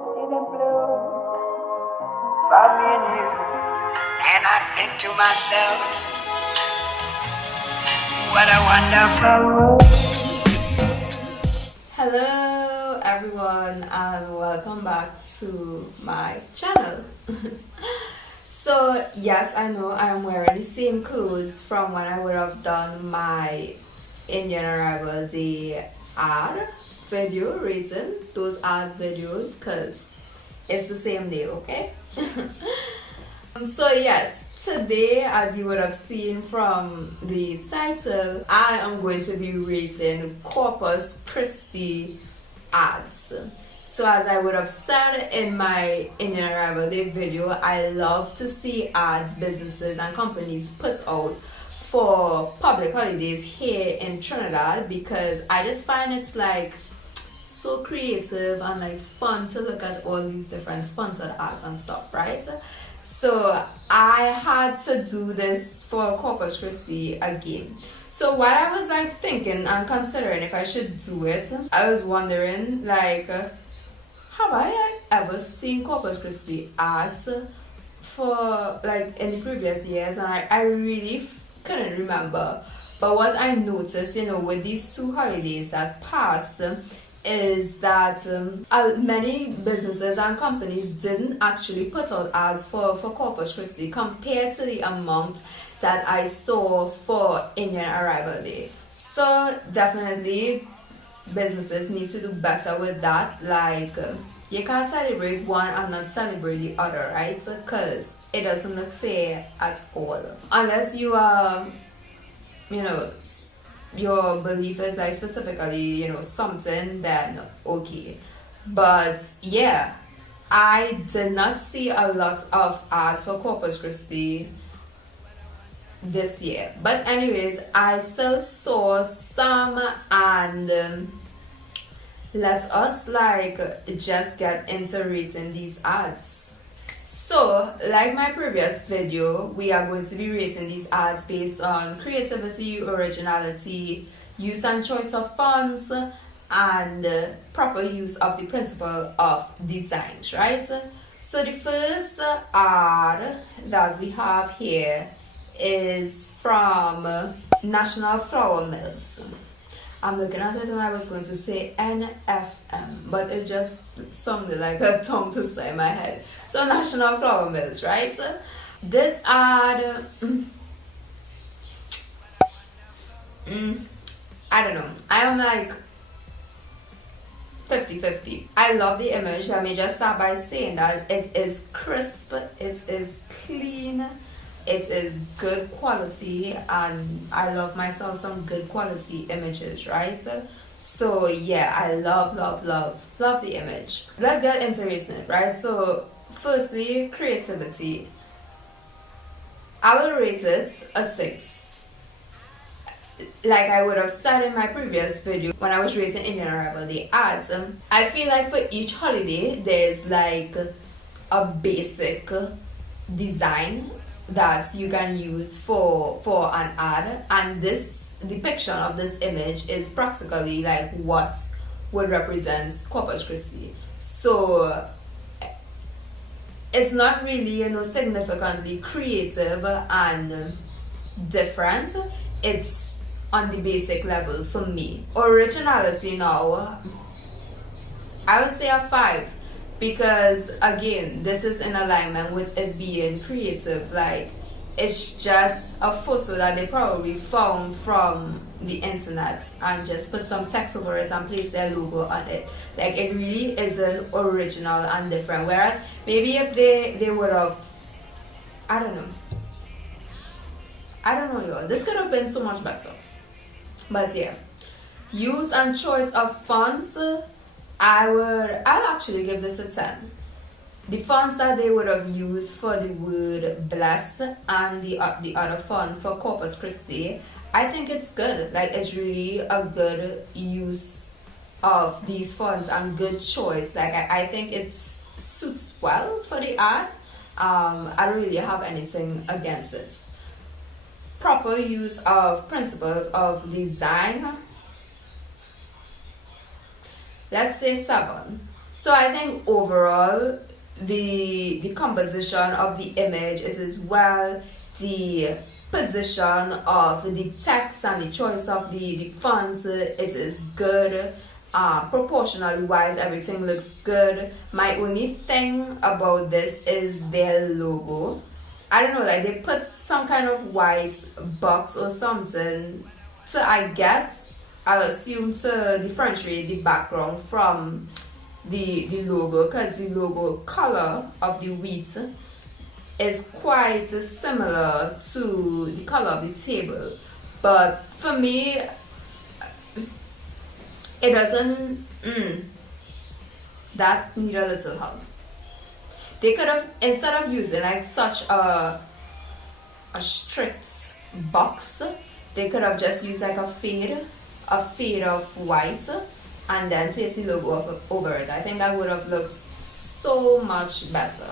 see the blue for me and you, and I think to myself, what a wonderful world. Hello everyone and welcome back to my channel. So yes, I know I am wearing the same clothes from when I would have done my Indian Arrival Day ad video rating, those ad videos, because it's the same day, okay? So yes, today, as you would have seen from the title, I am going to be rating Corpus Christi ads. So as I would have said in my Indian Arrival Day video, I love to see ads businesses and companies put out for public holidays here in Trinidad, because I just find it's like so creative and like fun to look at all these different sponsored ads and stuff, right? So I had to do this for Corpus Christi again. So while I was like thinking and considering if I should do it, I was wondering like, have I like ever seen Corpus Christi ads for like in the previous years? And I really couldn't remember. But what I noticed, with these two holidays that passed, is that many businesses and companies didn't actually put out ads for Corpus Christi compared to the amount that I saw for Indian Arrival Day. So definitely businesses need to do better with that. Like you can't celebrate one and not celebrate the other, right? Because it doesn't look fair at all. Unless you are, your belief is like specifically, something, then okay. But yeah, I did not see a lot of ads for Corpus Christi this year. But anyways, I still saw some, and let us like just get into rating these ads. So, like my previous video, we are going to be rating these ads based on creativity, originality, use and choice of fonts, and proper use of the principle of designs, right? So the first ad that we have here is from National Flour Mills. I'm looking at it and I was going to say NFM, but it just sounded like a tongue twister in my head. So National Flour Mills, right? This ad, I don't know. I am like 50-50. I love the image. Let me just start by saying that it is crisp, it is clean, it is good quality, and I love myself some good quality images, right? So yeah, I love the image. Let's get into rating it, right? So firstly, creativity. I will rate it a 6. Like I would have said in my previous video when I was rating Indian Arrival Day ads, I feel like for each holiday there's like a basic design that you can use for an ad, and this depiction of this image is practically like what would represent Corpus Christi. So it's not really significantly creative and different. It's on the basic level for me. Originality now, I would say a 5. Because again, this is in alignment with it being creative. Like it's just a photo that they probably found from the internet and just put some text over it and place their logo on it. Like it really isn't original and different. Whereas maybe if they would have, I don't know y'all, this could have been so much better. But yeah, use and choice of fonts, I'll actually give this a 10. The fonts that they would have used for the word blessed and the other font for Corpus Christi, I think it's good. Like it's really a good use of these fonts and good choice. Like I think it suits well for the ad. I don't really have anything against it. Proper use of principles of design, let's say 7. So I think overall the composition of the image, it is well, the position of the text and the choice of the fonts, it is good. Proportionally wise, everything looks good. My only thing about this is their logo. I don't know, like they put some kind of white box or something to, I guess, I'll assume, to differentiate the background from the logo, because the logo color of the wheat is quite similar to the color of the table. But for me, it doesn't, that need a little help. They could have, instead of using like such a strict box, they could have just used like a fade of white, and then place the logo over it. I think that would have looked so much better.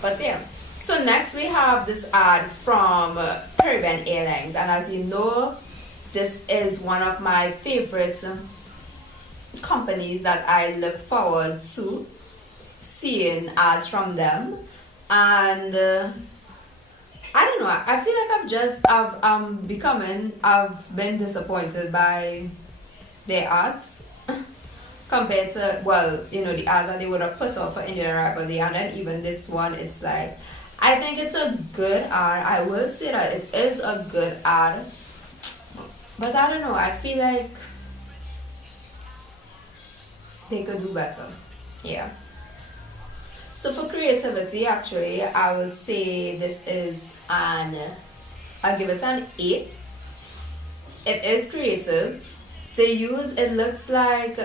But yeah. So next we have this ad from Caribbean Airlines, and as you know, this is one of my favorite companies that I look forward to seeing ads from them. And I don't know, I feel like I've been disappointed by their ads compared to, well, you know, the ads that they would have put out for Indian Arrival Day, and then even this one, it's like, I think it's a good ad. I will say that it is a good ad, but I don't know, I feel like they could do better. Yeah. So for creativity, actually, I will say this is I'll give it an 8. It is creative. It looks like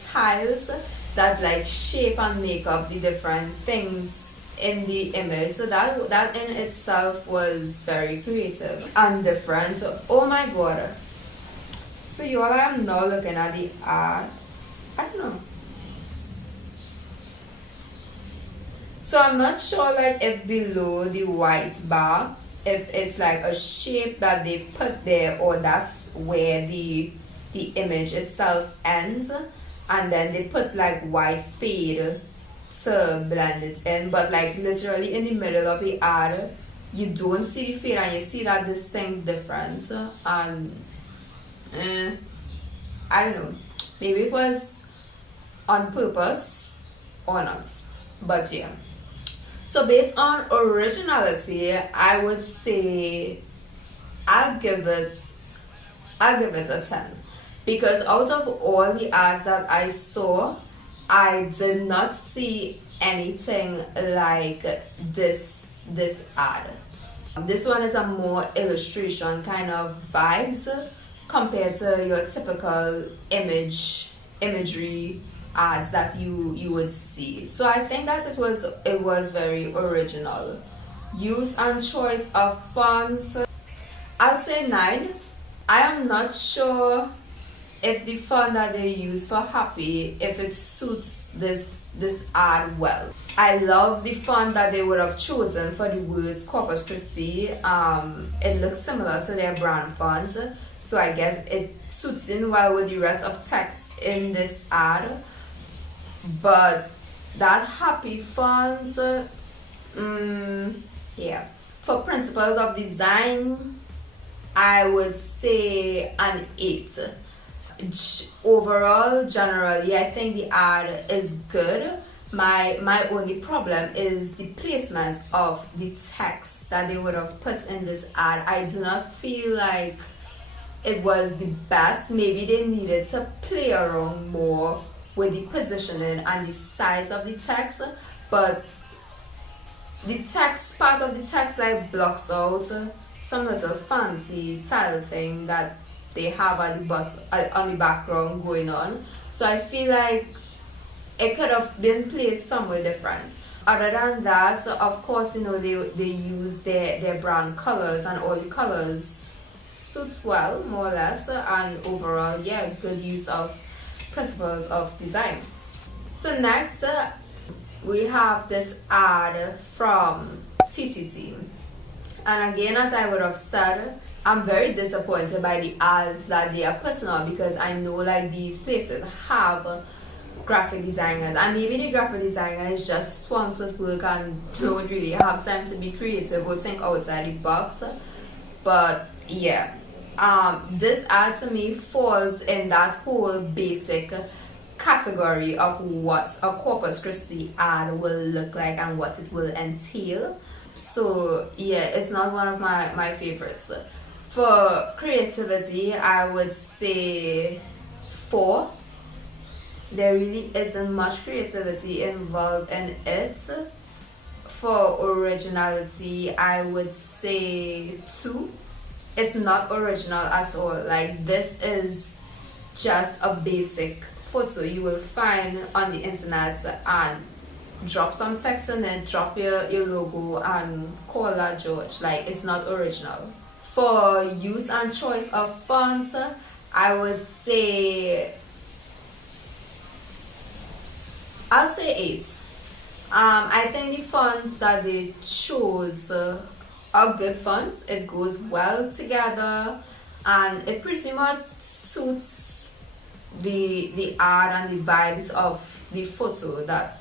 tiles that like shape and make up the different things in the image. So that in itself was very creative and different. So oh my god. So you all, I am now looking at the art. I don't know. So I'm not sure like if below the white bar, if it's like a shape that they put there, or that's where the image itself ends, and then they put like white fade to blend it in. But like literally in the middle of the ad, you don't see the fade and you see that distinct difference. And I don't know, maybe it was on purpose or not, but yeah. So based on originality, I would say I'll give it a 10, because out of all the ads that I saw, I did not see anything like this ad. This one is a more illustration kind of vibes compared to your typical imagery ads that you would see. So I think that it was very original. Use and choice of fonts, I'll say 9. I am not sure if the font that they use for Happy, if it suits this ad well. I love the font that they would have chosen for the words Corpus Christi. It looks similar to their brand font, so I guess it suits in well with the rest of text in this ad. But that Happy font, yeah. For principles of design, I would say an 8. Overall, generally, I think the ad is good. My only problem is the placement of the text that they would have put in this ad. I do not feel like it was the best. Maybe they needed to play around more with the positioning and the size of the text, but the text, part of the text like blocks out some little fancy tile thing that they have at the bottom, on the background going on. So I feel like it could have been placed somewhere different. Other than that, so of course, you know, they use their brand colors, and all the colors suits well, more or less, and overall, yeah, good use of principles of design. So next, we have this ad from TTT. And again, as I would have said, I'm very disappointed by the ads that they are putting on, because I know like these places have graphic designers, and maybe the graphic designer is just swamped with work and don't really have time to be creative or think outside the box. But yeah, this ad to me falls in that whole basic category of what a Corpus Christi ad will look like and what it will entail. So yeah, it's not one of my favorites. For creativity, I would say 4. There really isn't much creativity involved in it. For originality, I would say 2. It's not original at all. Like, this is just a basic photo you will find on the internet, and drop some text in it, drop your logo and call that George. Like, it's not original. For use and choice of fonts, I would say I'll say 8. I think the fonts that they chose are good fonts. It goes well together, and it pretty much suits the art and the vibes of the photo that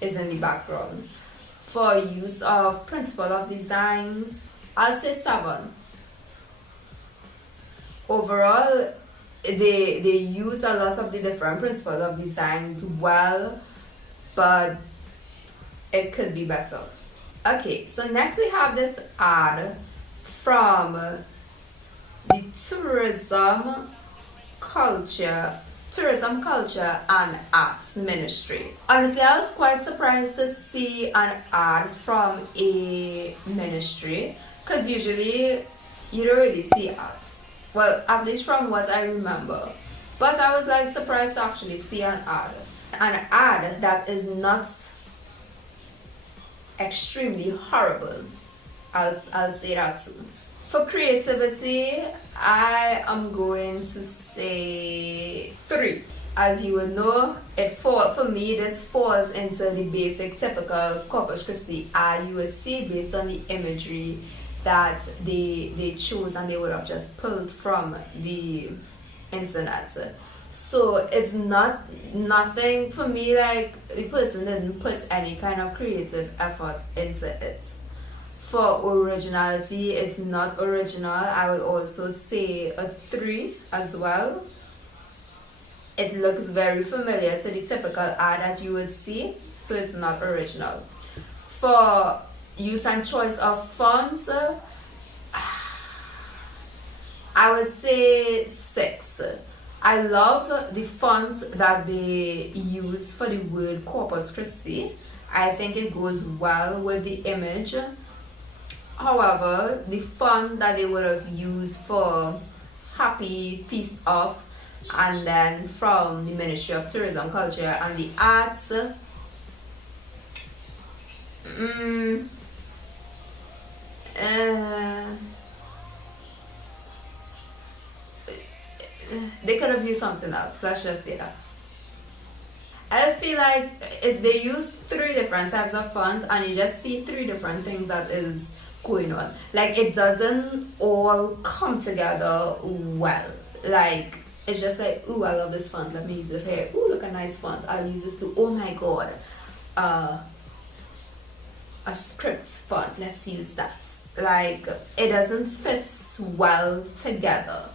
is in the background. For use of principle of designs, I'll say 7. Overall, they use a lot of the different principles of designs well, but it could be better. Okay, so next we have this ad from the tourism culture and arts ministry. Honestly, I was quite surprised to see an ad from a ministry, because usually you don't really see ads. Well, at least from what I remember. But I was like surprised to actually see an ad that is not extremely horrible. I'll say that too. For creativity, I am going to say 3. As you would know, for me this falls into the basic typical Corpus Christi ad you would see based on the imagery that they chose and they would have just pulled from the internet. So it's nothing for me, like the person didn't put any kind of creative effort into it. For originality, it's not original. I would also say a 3 as well. It looks very familiar to the typical ad that you would see, so it's not original. For use and choice of fonts, I would say 6. I love the font that they use for the word Corpus Christi. I think it goes well with the image. However, the font that they would have used for Happy Feast of, and then from the Ministry of Tourism, Culture and the Arts, they could have used something else. Let's just say that. I just feel like if they use 3 different types of fonts and you just see 3 different things that is going on, like it doesn't all come together well. Like it's just like, ooh, I love this font, let me use it here. Ooh, look, a nice font, I'll use this too. Oh my god, a script font, let's use that. Like it doesn't fit well together.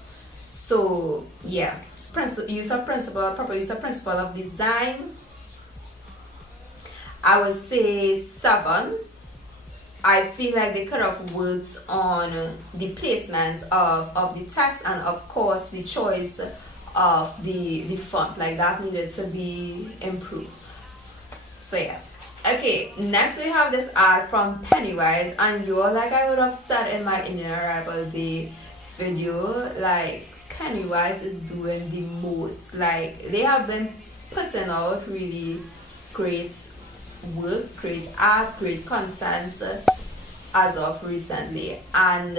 So yeah, proper use of principle of design, I would say 7. I feel like they could have worked on the placements of the text and of course the choice of the font. Like that needed to be improved. So yeah. Okay, next we have this ad from Pennywise, and you're like I would have said in my Indian Arrival Day video, like Pennywise is doing the most. Like they have been putting out really great work, great art, great content as of recently, and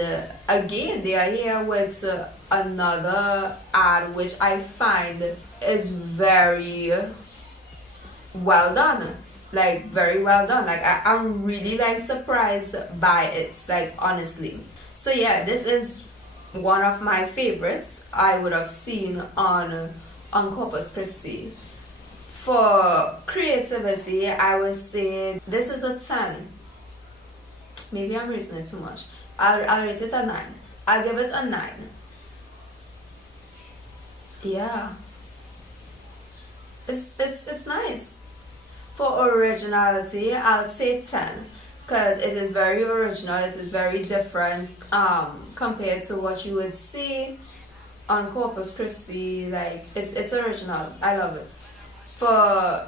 again they are here with another ad which I find is very well done. Like very well done. Like I'm really like surprised by it, like honestly. So yeah, this is one of my favorites I would have seen on Corpus Christi. For creativity, I would say this is a 10. Maybe I'm raising it too much. I'll rate it a 9. I'll give it a 9. Yeah. It's nice. For originality, I'll say 10. Because it is very original, it is very different compared to what you would see on Corpus Christi. Like, it's original. I love it. For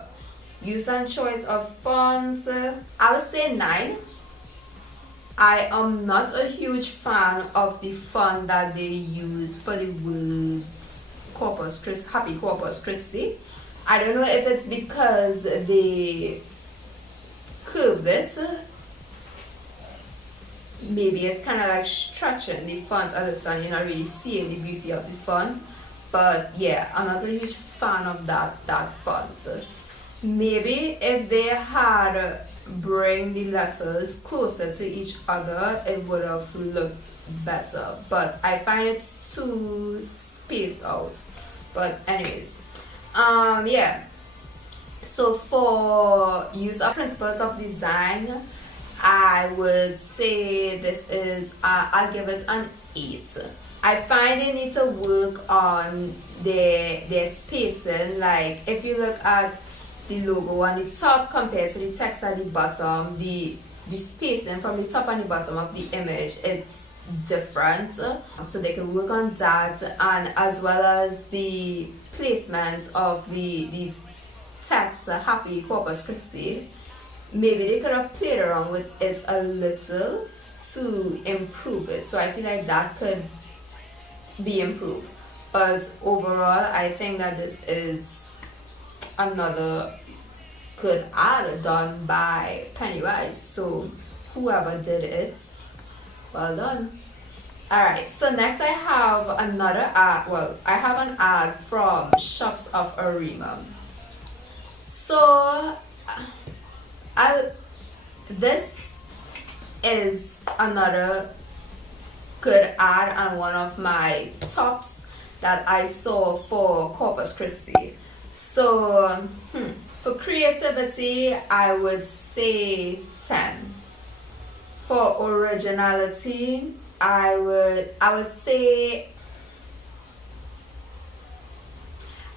use and choice of fonts, I would say 9. I am not a huge fan of the font that they use for the words Corpus Christi, Happy Corpus Christi. I don't know if it's because they curved it. Maybe it's kind of like stretching the font a little and you're not really seeing the beauty of the font. But yeah, I'm not a huge fan of that font. Maybe if they had bring the letters closer to each other, it would have looked better. But I find it too spaced out. But anyways, yeah. So for use of principles of design, I would say this is, I'll give it an 8. I find they need to work on their spacing. Like if you look at the logo on the top compared to the text at the bottom, the spacing from the top and the bottom of the image, it's different. So they can work on that, and as well as the placement of the text Happy Corpus Christi. Maybe they could have played around with it a little to improve it. So I feel like that could be improved. But overall, I think that this is another good ad done by Pennywise. So whoever did it, well done. Alright, so next I have another ad. Well, I have an ad from Shops of Arima. So this is another good ad and one of my tops that I saw for Corpus Christi. So for creativity, I would say 10. For originality, I would say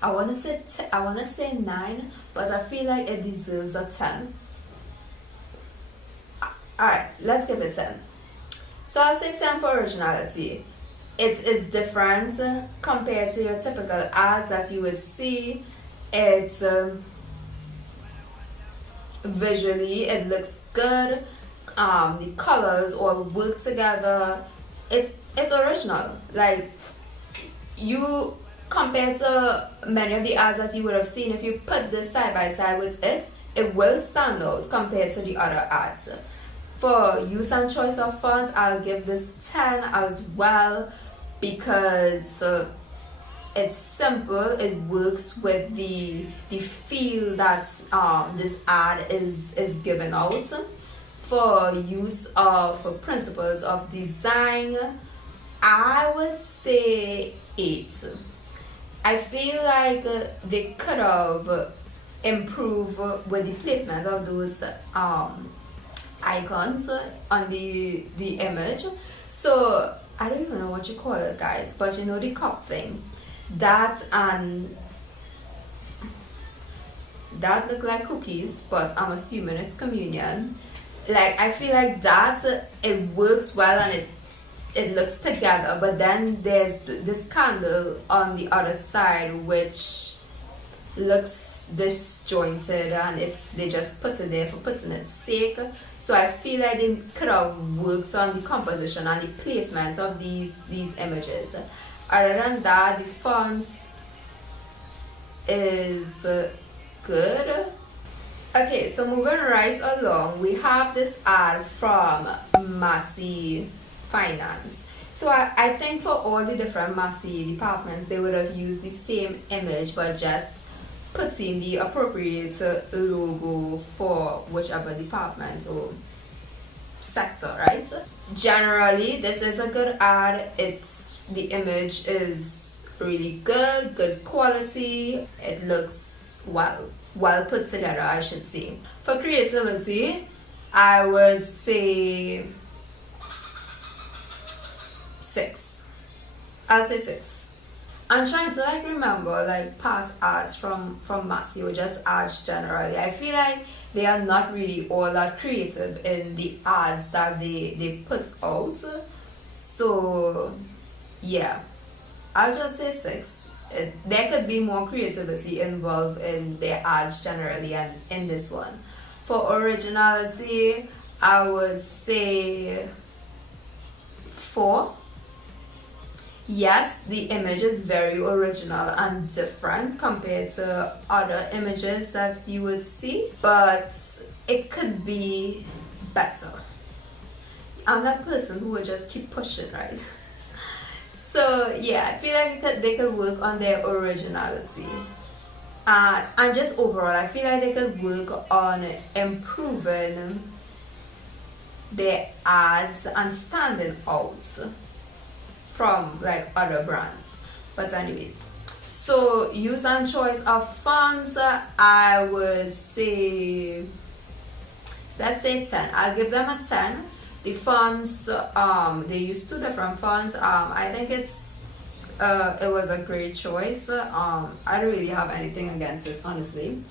I wanna say 9, but I feel like it deserves a 10. Alright, let's give it 10. So I'll say 10 for originality. It is different compared to your typical ads that you would see. It's visually, it looks good. The colors all work together. It's original. Like, you compared to many of the ads that you would have seen, if you put this side by side with it, it will stand out compared to the other ads. For use and choice of font, I'll give this 10 as well, because it's simple. It works with the feel that this ad is giving out. For use of principles of design, I would say 8. I feel like they could have improved with the placement of those icons on the image. So I don't even know what you call it, guys, but you know, the cup thing, that and that look like cookies, but I'm assuming it's communion. Like, I feel like that it works well and it looks together, but then there's this candle on the other side which looks disjointed, and if they just put it there for putting its sake. So I feel like they could have worked on the composition and the placement of these images. Other than that, the font is good. Okay, so moving right along, we have this ad from Massey Finance. So I think for all the different Massey departments, they would have used the same image, but just put in the appropriate logo for whichever department or sector, right? Generally, this is a good ad. The image is really good quality. It looks well well put together, I should say. For creativity, I would say 6. I'll say 6. I'm trying to like remember like past ads from Massey or just ads generally. I feel like they are not really all that creative in the ads that they put out. So yeah, I'll just say 6. There could be more creativity involved in their ads generally and in this one. For originality, I would say 4. Yes, the image is very original and different compared to other images that you would see, but it could be better. I'm that person who would just keep pushing, right? So yeah, I feel like they could work on their originality. And just overall, I feel like they could work on improving their ads and standing out from like other brands. But anyways, so use and choice of fonts, I would say, let's say 10. I'll give them a 10. The fonts, they use 2 different fonts. I think it was a great choice. I don't really have anything against it, honestly.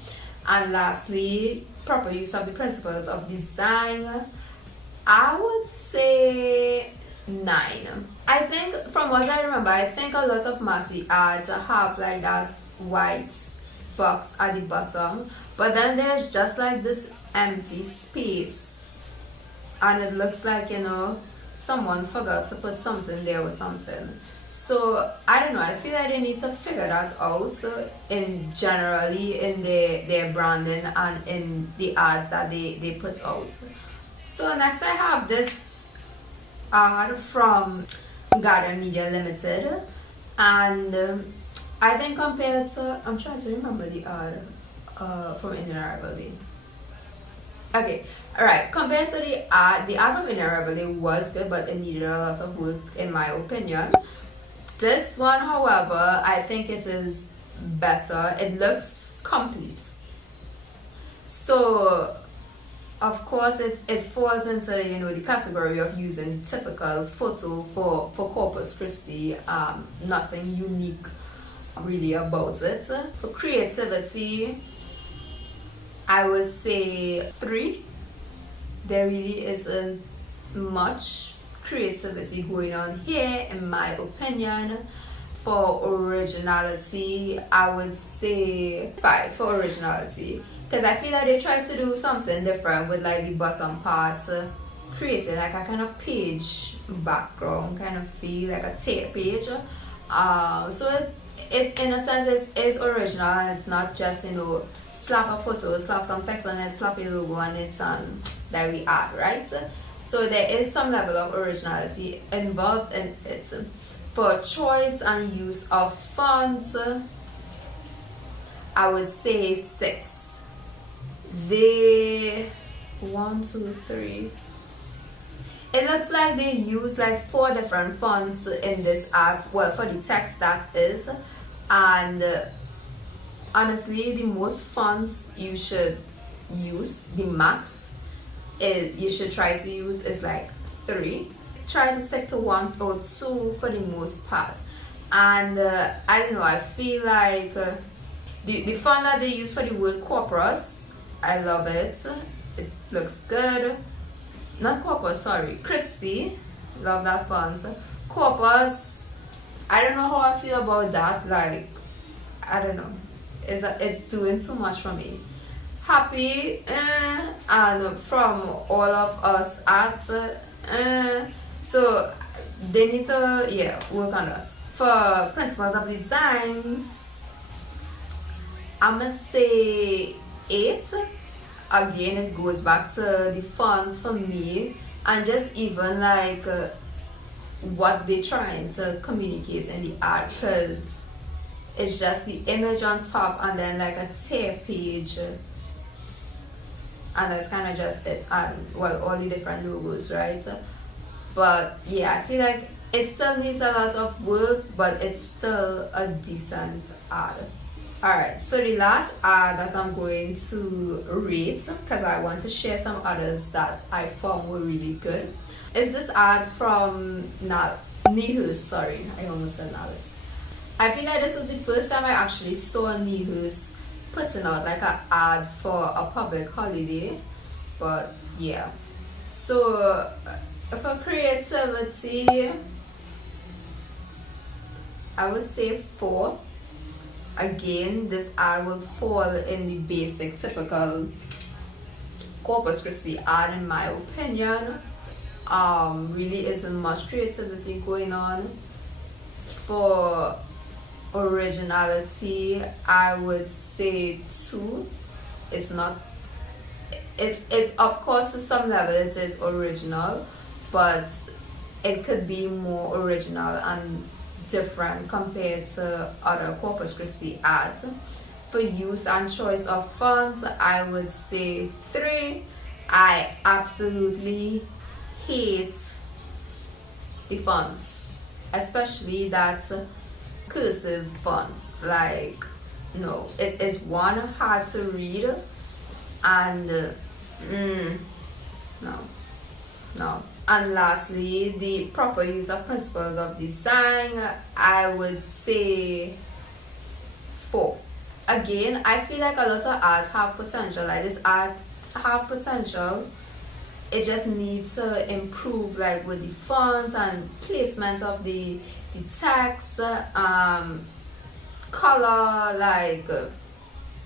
And lastly, proper use of the principles of design, I would say 9. I think from what I remember, I think a lot of Massey ads have like that white box at the bottom, but then there's just like this empty space, and it looks like, you know, someone forgot to put something there or something. So I don't know, I feel like they need to figure that out in generally in their branding and in the ads that they put out. So next I have this ad from Garden Media Limited, and I think compared to, I'm trying to remember the ad from Indian Rivalry. Okay, alright, compared to the ad from Indian Rivalry was good, but it needed a lot of work in my opinion. This one, however, I think it is better. It looks complete. So of course it falls into, you know, the category of using typical photo for Corpus Christi. Nothing unique really about it. For creativity, I would say 3. There really isn't much creativity going on here in my opinion. For originality, I would say 5 for originality, because I feel like they try to do something different with like the bottom part, creating like a kind of page background kind of feel, like a tape page. So it in a sense is original, and it's not just, you know, slap a photo, slap some text on it, slap a logo on it, and that we add, right? So there is some level of originality involved in it. For choice and use of fonts, I would say 6. They 1, 2, 3. It looks like they use like 4 different fonts in this app. Well, for the text that is, and honestly, the most fonts you should use, the max you should try to use is like 3. Try to stick to 1 or 2 for the most part. And I don't know, I feel like the font that they use for the word corpus, I love it. It looks good. Not corpus, sorry, Christi. Love that font. Corpus, I don't know how I feel about that. Like, I don't know, it's doing too much for me. Happy, and from all of us at so they need to work on that. For principles of designs, I'm gonna say 8. Again, it goes back to the font for me, and just even like what they're trying to communicate in the art, because it's just the image on top and then like a tape page, and that's kind of just it, and well, all the different logos, right? But yeah, I feel like it still needs a lot of work, but it's still a decent ad. Alright, so the last ad that I'm going to rate, because I want to share some others that I found were really good, is this ad from Nihus. Sorry, I almost said Nihus. I feel like this was the first time I actually saw Nihus putting out like an ad for a public holiday. But yeah, so for creativity, I would say 4. Again, this ad will fall in the basic, typical Corpus Christi ad in my opinion. Really isn't much creativity going on. For originality, I would say 2. It's not, it of course to some level it is original, but it could be more original and different compared to other Corpus Christi ads. For use and choice of fonts, I would say 3. I absolutely hate the fonts, especially that cursive fonts. Like, no, it is one, hard to read, and no. And lastly, the proper use of principles of design, I would say 4. Again, I feel like a lot of ads have potential. Like this ad have potential. It just needs to improve, like with the fonts and placements of the text, color, like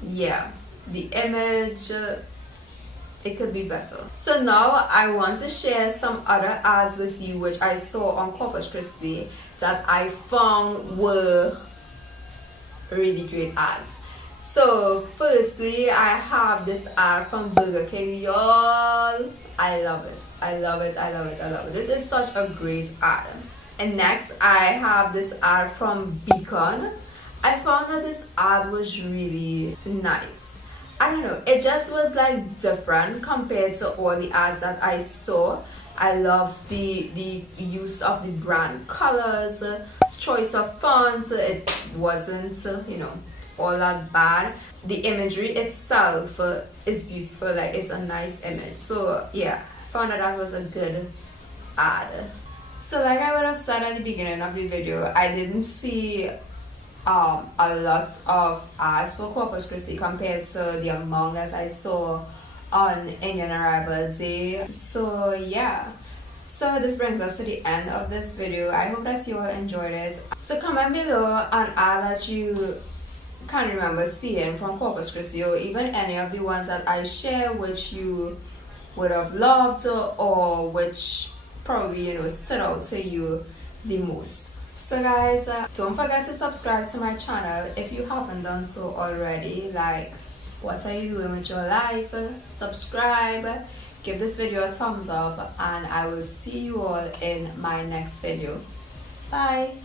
yeah, the image. It could be better. So now I want to share some other ads with you which I saw on Corpus Christi that I found were really great ads. So firstly, I have this ad from Burger King, y'all. I love it. This is such a great ad. And next I have this ad from Beacon. I found that this ad was really nice. I don't know, it just was like different compared to all the ads that I saw. I love the use of the brand colors, choice of fonts. It wasn't, all that bad. The imagery itself is beautiful, like it's a nice image. So yeah, found that was a good ad. So like I would have said at the beginning of the video, I didn't see a lot of ads for Corpus Christi compared to the amount that I saw on Indian Arrival Day. So yeah, so this brings us to the end of this video. I hope that you all enjoyed it. So comment below an ad that you can remember seeing from Corpus Christi, or even any of the ones that I share which you would have loved, or which probably stood out to you the most. So guys, don't forget to subscribe to my channel if you haven't done so already. Like, what are you doing with your life? Subscribe, give this video a thumbs up, and I will see you all in my next video. Bye.